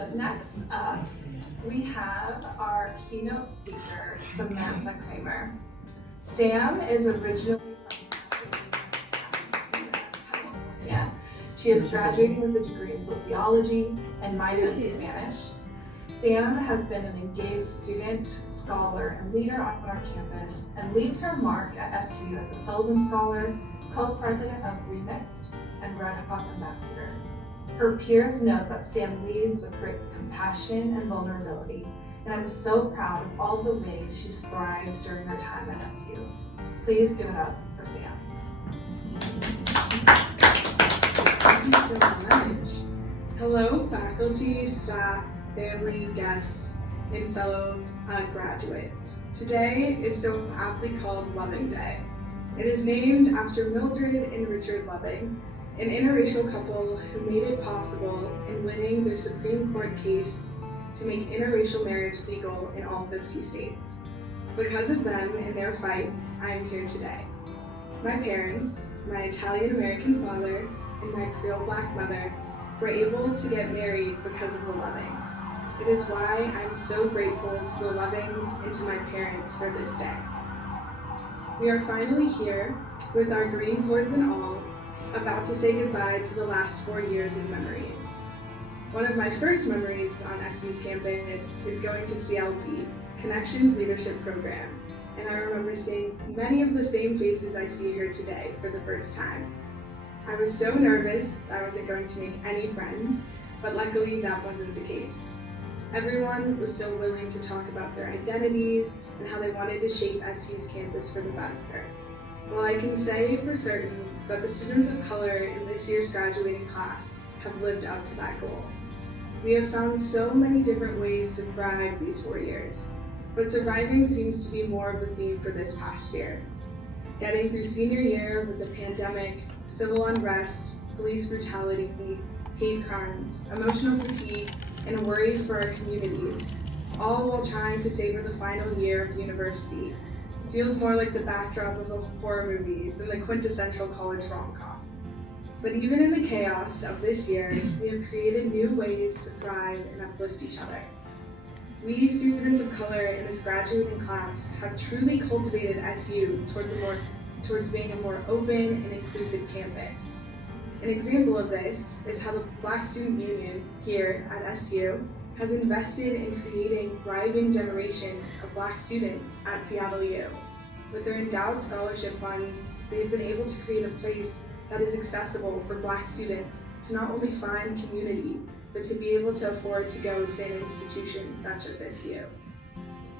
So next up, we have our keynote speaker, Samantha Cremer. Sam is originally from California. She is graduating with a degree in sociology and minor in Spanish. Sam has been an engaged student, scholar, and leader on our campus and leaves her mark at SU as a Sullivan Scholar, co-president of Remixed, and Red Hawk Ambassador. Her peers note that Sam leads with great compassion and vulnerability, and I'm so proud of all the ways she's thrived during her time at SU. Please give it up for Sam. Thank you so much. Hello, faculty, staff, family, guests, and fellow graduates. Today is so aptly called Loving Day. It is named after Mildred and Richard Loving, an interracial couple who made it possible in winning their Supreme Court case to make interracial marriage legal in all 50 states. Because of them and their fight, I am here today. My parents, my Italian-American father, and my Creole Black mother were able to get married because of the Lovings. It is why I'm so grateful to the Lovings and to my parents for this day. We are finally here with our green cords and all, about to say goodbye to the last 4 years of memories. One of my first memories on SU's campus is going to CLP, Connections Leadership Program, and I remember seeing many of the same faces I see here today for the first time. I was so nervous I wasn't going to make any friends, but luckily that wasn't the case. Everyone was so willing to talk about their identities and how they wanted to shape SU's campus for the better. While I can say for certain that the students of color in this year's graduating class have lived up to that goal. We have found so many different ways to thrive these 4 years, but surviving seems to be more of the theme for this past year. Getting through senior year with the pandemic, civil unrest, police brutality, hate crimes, emotional fatigue, and a worry for our communities, all while trying to savor the final year of university, feels more like the backdrop of a horror movie than the quintessential college rom-com. But even in the chaos of this year, we have created new ways to thrive and uplift each other. We students of color in this graduating class have truly cultivated SU towards being a more open and inclusive campus. An example of this is how the Black Student Union here at SU has invested in creating thriving generations of Black students at Seattle U. With their endowed scholarship funds, they've been able to create a place that is accessible for Black students to not only find community, but to be able to afford to go to an institution such as SU.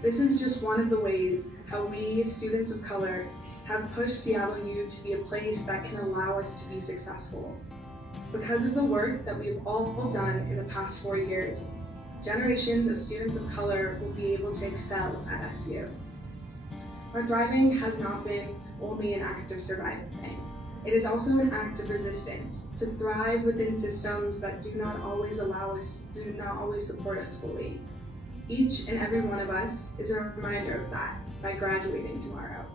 This is just one of the ways how we, students of color, have pushed Seattle U to be a place that can allow us to be successful. Because of the work that we've all done in the past 4 years, generations of students of color will be able to excel at SU. Our thriving has not been only an act of surviving. It is also an act of resistance, to thrive within systems that do not always support us fully. Each and every one of us is a reminder of that by graduating tomorrow.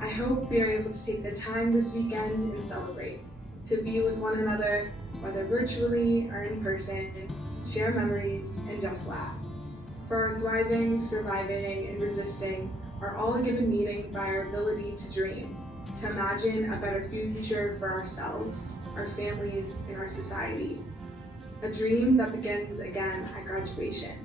I hope we are able to take the time this weekend and celebrate, to be with one another, whether virtually or in person, share memories, and just laugh. For our thriving, surviving, and resisting are all given meaning by our ability to dream, to imagine a better future for ourselves, our families, and our society. A dream that begins again at graduation.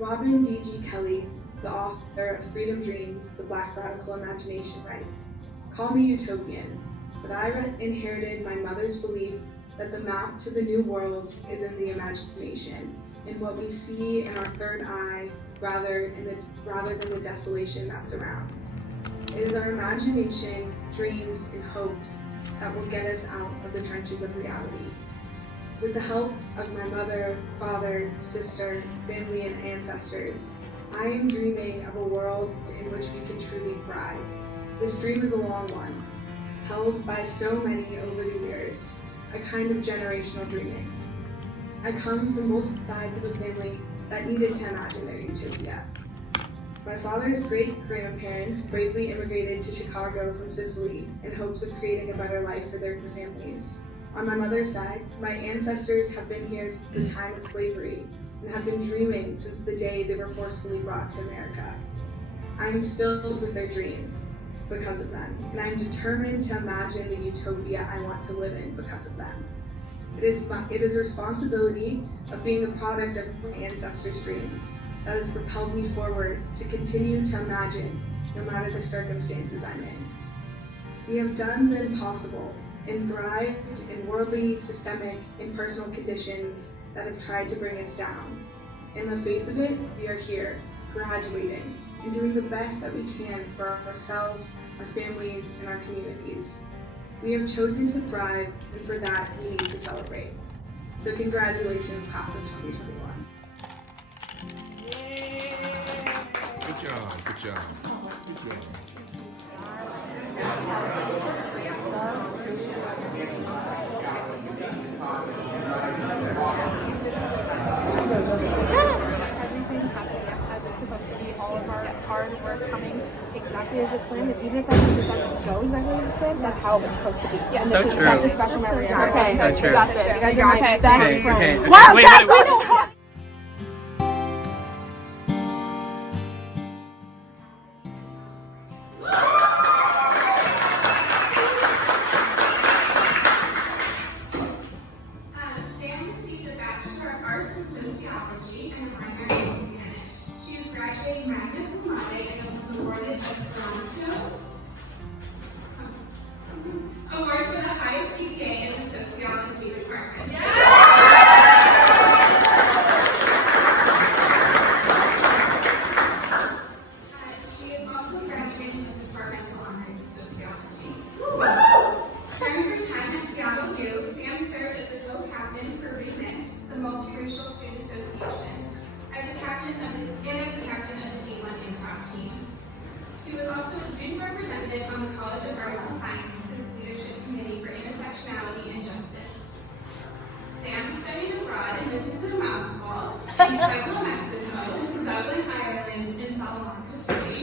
Robin D.G. Kelley, the author of Freedom Dreams, The Black Radical Imagination writes, "Call me utopian, but I inherited my mother's belief that the map to the new world is in the imagination, in what we see in our third eye, rather than the desolation that surrounds. It is our imagination, dreams, and hopes that will get us out of the trenches of reality. With the help of my mother, father, sister, family, and ancestors, I am dreaming of a world in which we can truly thrive. This dream is a long one, held by so many over the years, a kind of generational dreaming. I come from both sides of a family that needed to imagine their utopia. My father's great-grandparents bravely immigrated to Chicago from Sicily in hopes of creating a better life for their families. On my mother's side, my ancestors have been here since the time of slavery and have been dreaming since the day they were forcefully brought to America. I am filled with their dreams because of them, and I am determined to imagine the utopia I want to live in because of them. It is a responsibility of being a product of my ancestors' dreams that has propelled me forward to continue to imagine no matter the circumstances I'm in. We have done the impossible and thrived in worldly, systemic, and personal conditions that have tried to bring us down. In the face of it, we are here, graduating, and doing the best that we can for ourselves, our families, and our communities. We have chosen to thrive, and for that, we need to celebrate. So congratulations, class of 2021. Good job, good job. Good job. Everything happening as it's supposed to be, all of our hard work coming exactly as it's planned. And even if I think it doesn't go exactly as it's planned, that's how it's supposed to be. Yeah, and So this true. is such a special memory. Okay, so true. You got this. You guys are my best friends. Okay. Wow, Wait, that's wait, wait. Sam received a Bachelor of Arts in Sociology and a minor in Spanish. She is graduating magna cum laude and was awarded the award for the highest GPA in the Sociology department. She is also graduating with departmental honors in Sociology. During her time at Seattle U, Sam served as a co-captain for Remix, the Multiracial Student Association, as a captain of the D1 improv team. She was also a student representative on the College of Arts and Sciences Leadership Committee for Intersectionality and Justice. Sam studied abroad, and this is a mouthful, in Pueblo, Mexico, Dublin, Ireland, and Salamanca City.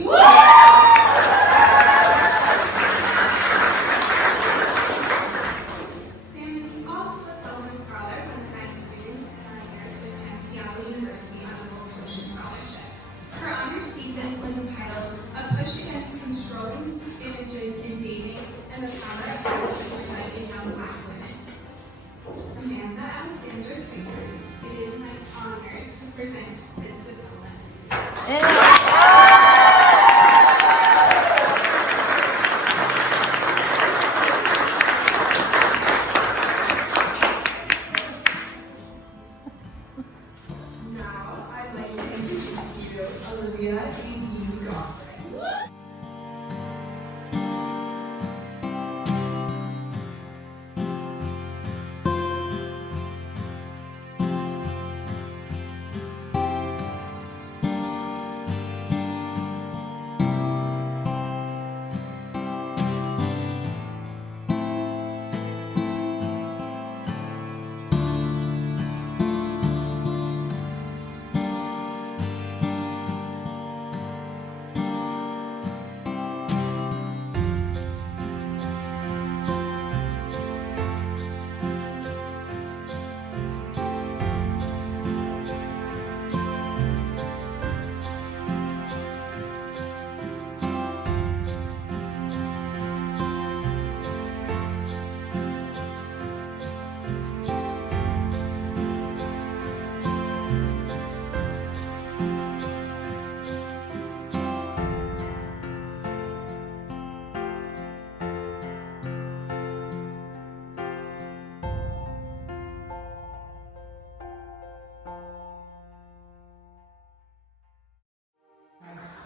Sam is also a Sullivan Scholar, one of 9 students here to attend Seattle University on a full tuition scholarship. Her honors thesis was entitled "A Push Against Controlling Images in Dating and the Power of Womanhood in Young Black Women." Samantha Cremer, it is my honor to present this diploma. Now, I'd like to introduce you Olivia E. Goffin.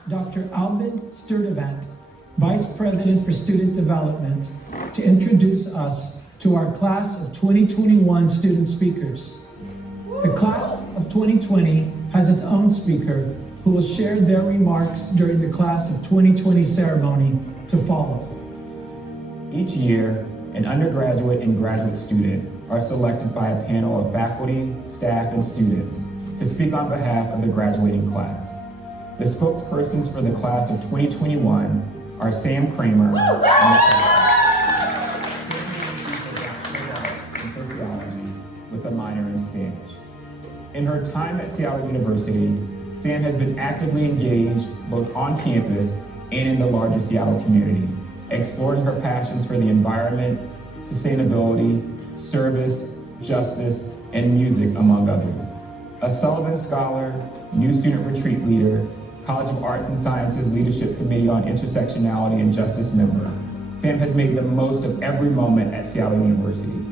Dr. Alvin Sturdivant, Vice President for Student Development, to introduce us to our class of 2021 student speakers. The class of 2020 has its own speaker who will share their remarks during the class of 2020 ceremony to follow. Each year, an undergraduate and graduate student are selected by a panel of faculty, staff, and students to speak on behalf of the graduating class. The spokespersons for the class of 2021 are Sam Cremer. In her time at Seattle University, Sam has been actively engaged both on campus and in the larger Seattle community, exploring her passions for the environment, sustainability, service, justice, and music, among others. A Sullivan Scholar, New Student Retreat Leader, College of Arts and Sciences Leadership Committee on Intersectionality and Justice member, Sam has made the most of every moment at Seattle University.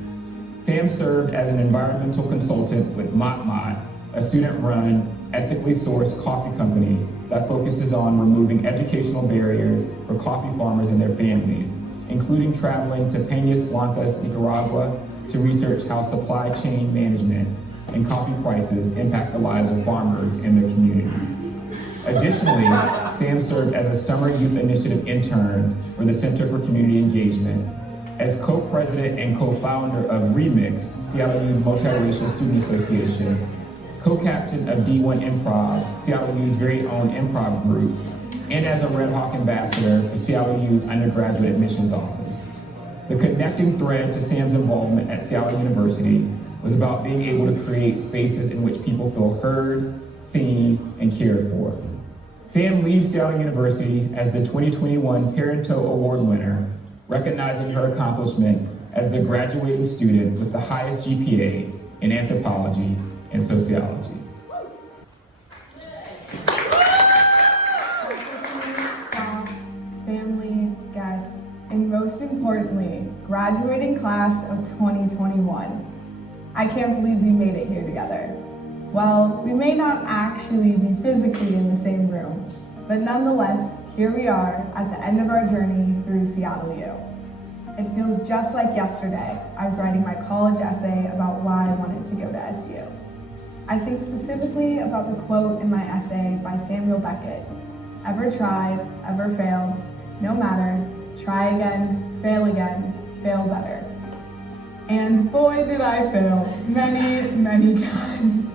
Sam served as an environmental consultant with Mott Mott, a student-run, ethically sourced coffee company that focuses on removing educational barriers for coffee farmers and their families, including traveling to Peñas Blancas, Nicaragua, to research how supply chain management and coffee prices impact the lives of farmers and their communities. Additionally, Sam served as a summer youth initiative intern for the Center for Community Engagement, as co-president and co-founder of Remix, Seattle U's multiracial student association, co-captain of D1 Improv, Seattle U's very own improv group, and as a Red Hawk ambassador for Seattle U's undergraduate admissions office. The connecting thread to Sam's involvement at Seattle University was about being able to create spaces in which people feel heard, seen, and cared for. Sam leaves Seattle University as the 2021 Parenteau Award winner, recognizing her accomplishment as the graduating student with the highest GPA in anthropology and sociology. Staff, family, guests, and most importantly, graduating class of 2021. I can't believe we made it here together. Well, we may not actually be physically in the same room, but nonetheless, here we are at the end of our journey through Seattle U. It feels just like yesterday I was writing my college essay about why I wanted to go to SU. I think specifically about the quote in my essay by Samuel Beckett: "Ever tried, ever failed, no matter, try again, fail better." And boy did I fail, many, many times.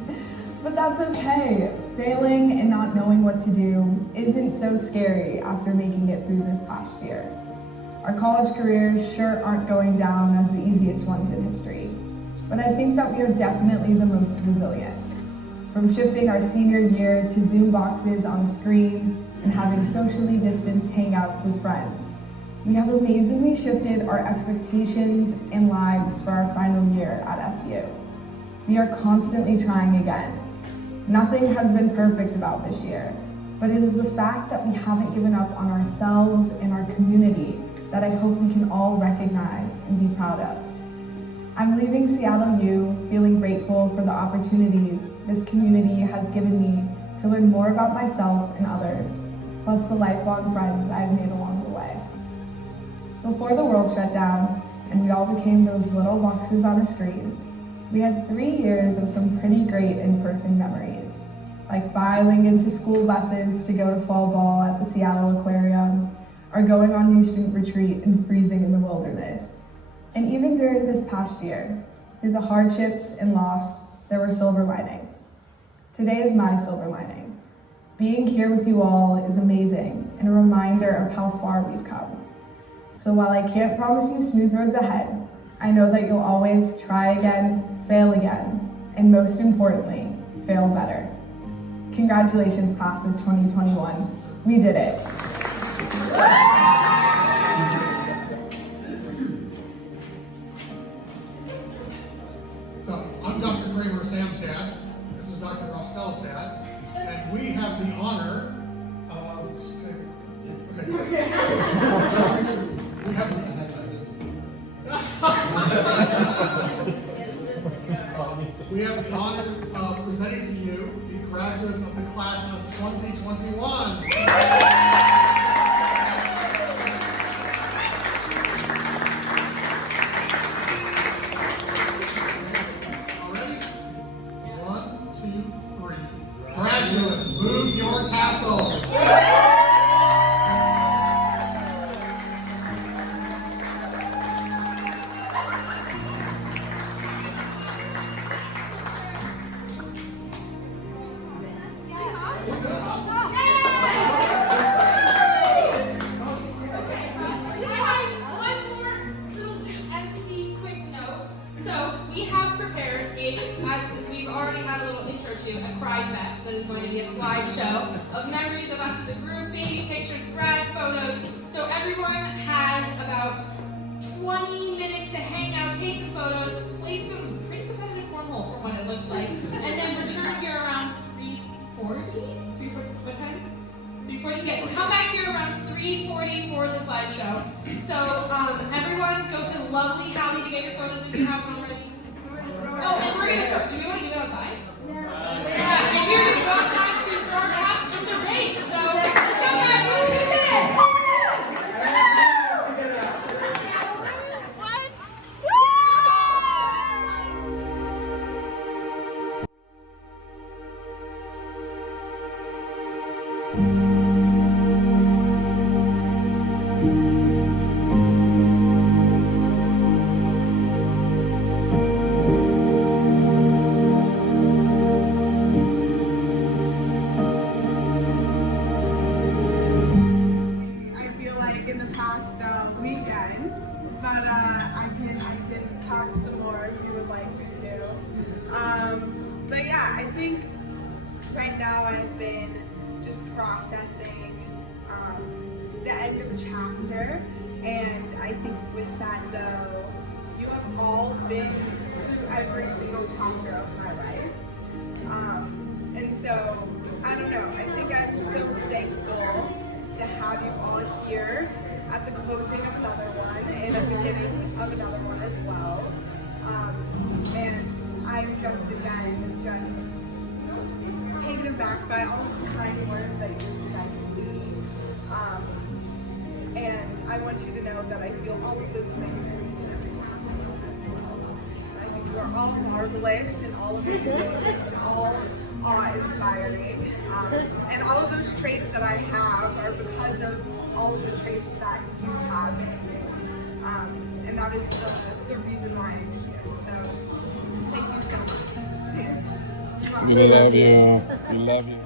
But that's okay. Failing and not knowing what to do isn't so scary after making it through this past year. Our college careers sure aren't going down as the easiest ones in history, but I think that we are definitely the most resilient. From shifting our senior year to Zoom boxes on a screen and having socially distanced hangouts with friends, we have amazingly shifted our expectations and lives for our final year at SU. We are constantly trying again. Nothing has been perfect about this year, but it is the fact that we haven't given up on ourselves and our community that I hope we can all recognize and be proud of. I'm leaving Seattle U feeling grateful for the opportunities this community has given me to learn more about myself and others, plus the lifelong friends I've made along the way. Before the world shut down and we all became those little boxes on a screen, we had 3 years of some pretty great in-person memories, like filing into school buses to go to fall ball at the Seattle Aquarium, or going on New Student Retreat and freezing in the wilderness. And even during this past year, through the hardships and loss, there were silver linings. Today is my silver lining. Being here with you all is amazing and a reminder of how far we've come. So while I can't promise you smooth roads ahead, I know that you'll always try again, fail again, and most importantly, fail better. Congratulations, class of 2021. We did it. So, I'm Dr. Cremer, Sam's dad. This is Dr. Rostell's dad. And we have the honor of... Okay. We have the... We have the honor of presenting to you the graduates of the class of 2021. Graduates, move your tassel. We have prepared, as we've already had a little intro slideshow of memories of us as a group, baby pictures, grad photos. So everyone has about 20 minutes to hang out, take some photos, play some pretty competitive cornhole from what it looks like, and then return here around 3:40? What time? 3:40? Yeah, come back here around 3:40 for the slideshow. So everyone go to lovely Hallie to get your photos if you haven't already. Oh, and we're gonna go. Do we want to do it outside? Yeah. If you're gonna go outside to throw our hats in the rain. So let's go, guys. What do you think? Weekend, but I can talk some more if you would like me to. But yeah, I think right now I've been just processing the end of a chapter, and I think with that though, you have all been through every single chapter of my life, and so I don't know. I think I'm so thankful to have you all here at the closing of another one and at the beginning of another one as well. And I'm just taken aback by all the kind words that you've said to me. And I want you to know that I feel all of those things for each and every one of you as well. I think you are all marvelous and all amazing and all awe-inspiring. And all of those traits that I have are because of all of the traits that you have in you. And that is the reason why I'm here. So thank you so much. We love you. We love you.